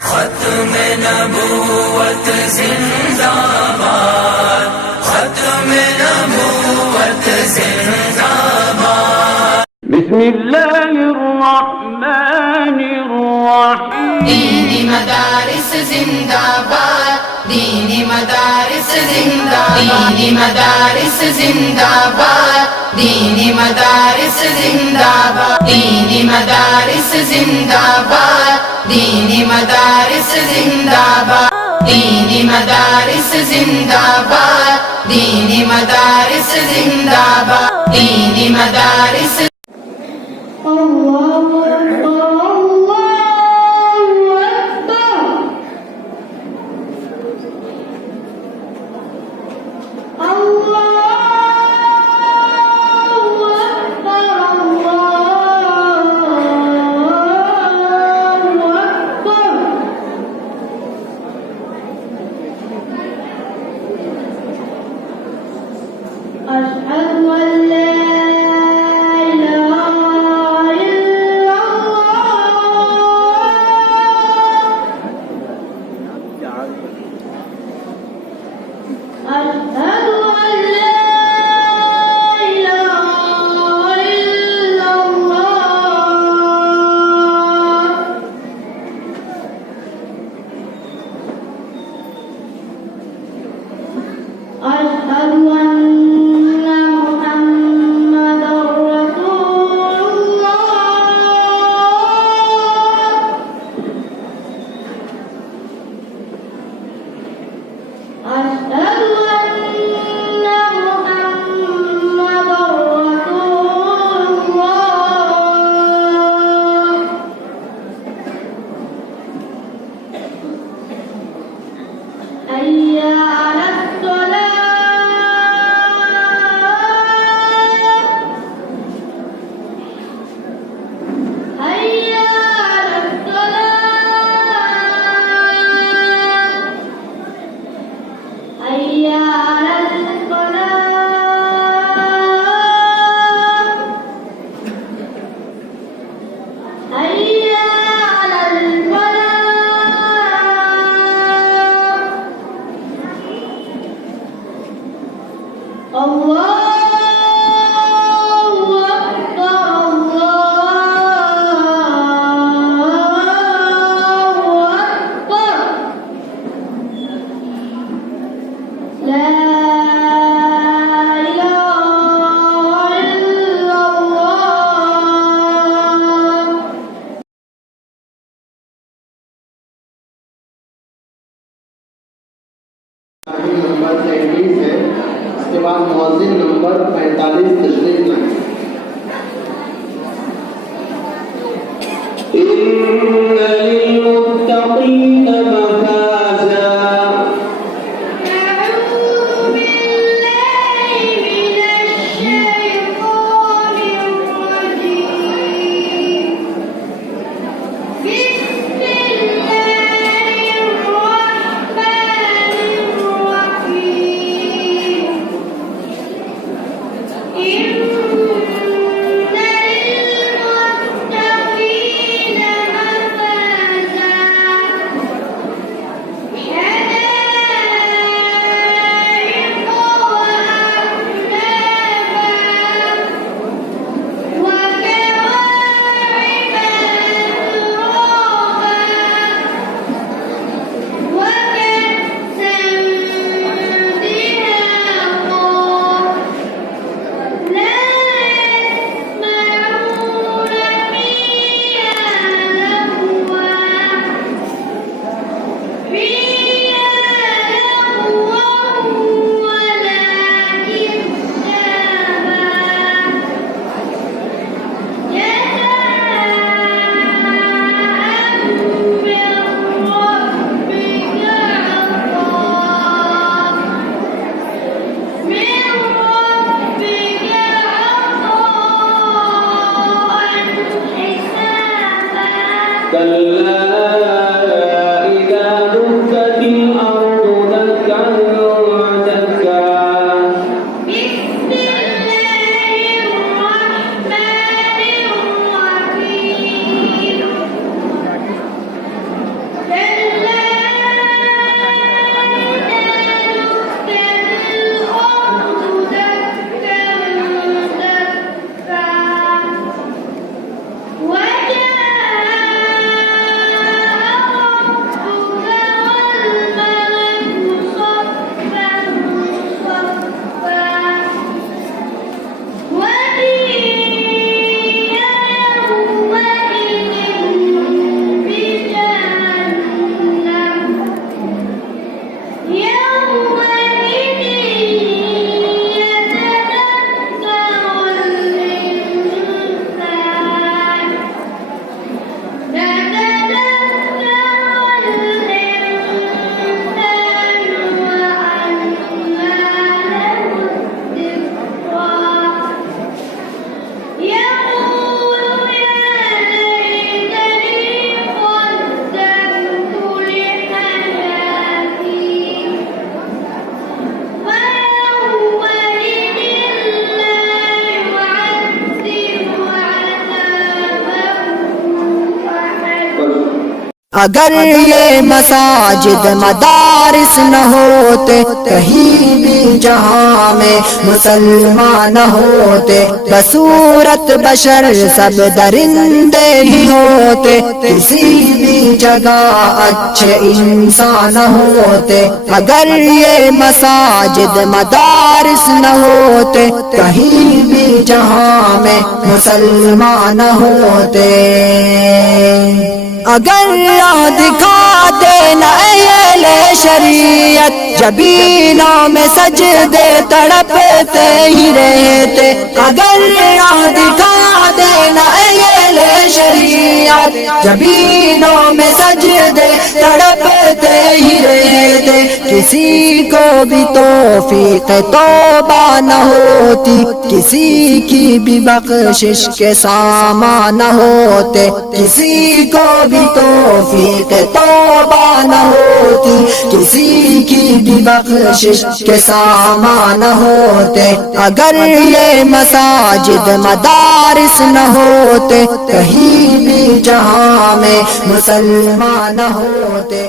ختم नबूवत जिंदाबाद, ختम नबूवत जिंदाबाद। بسم الله الرحمن الرحيم। دين مدارس زنداباد، دين مدارس زنداباد، دين مدارس زنداباد، دين مدارس زنداباد، دين مدارس زنداباد، دين مدارس زنداباد، دين مدارس زنداباد، دين مدارس زنداباد، دين مدارس الله أكبر الله أكبر الله أكبر الله أكبر أشهد أن لا नंबर 23 है। इसके बाद मुअज्जिन नंबर 45 तशरीफ लाएं। इन्न लिलमुत्तक़ीन मफ़ाज़ा। अगर ये मसाजिद मदारिस न होते, कहीं भी जहां में मुसलमान न होते, बसूरत बशर सब दरिंदे ही होते, किसी भी जगह अच्छे इंसान होते। अगर ये मसाजिद मदारिस न होते, कहीं भी जहां में मुसलमान होते। अगर दिखा देना ये शरीयत, जबीनों में सजदे तड़पते ही रहते। अगर दिखा देना ये शरीयत, जबीनों में सजदे तड़पते ही रहते। किसी को भी तौफीक तौबा न होती, किसी की भी बख्शिश के सामान न होते, किसी को भी तौफीक तौबा न होती, किसी की भी बख्शिश के सामान न होते। अगर ये मसाजिद मदारिस न होते, कहीं भी जहां में मुसलमान न होते।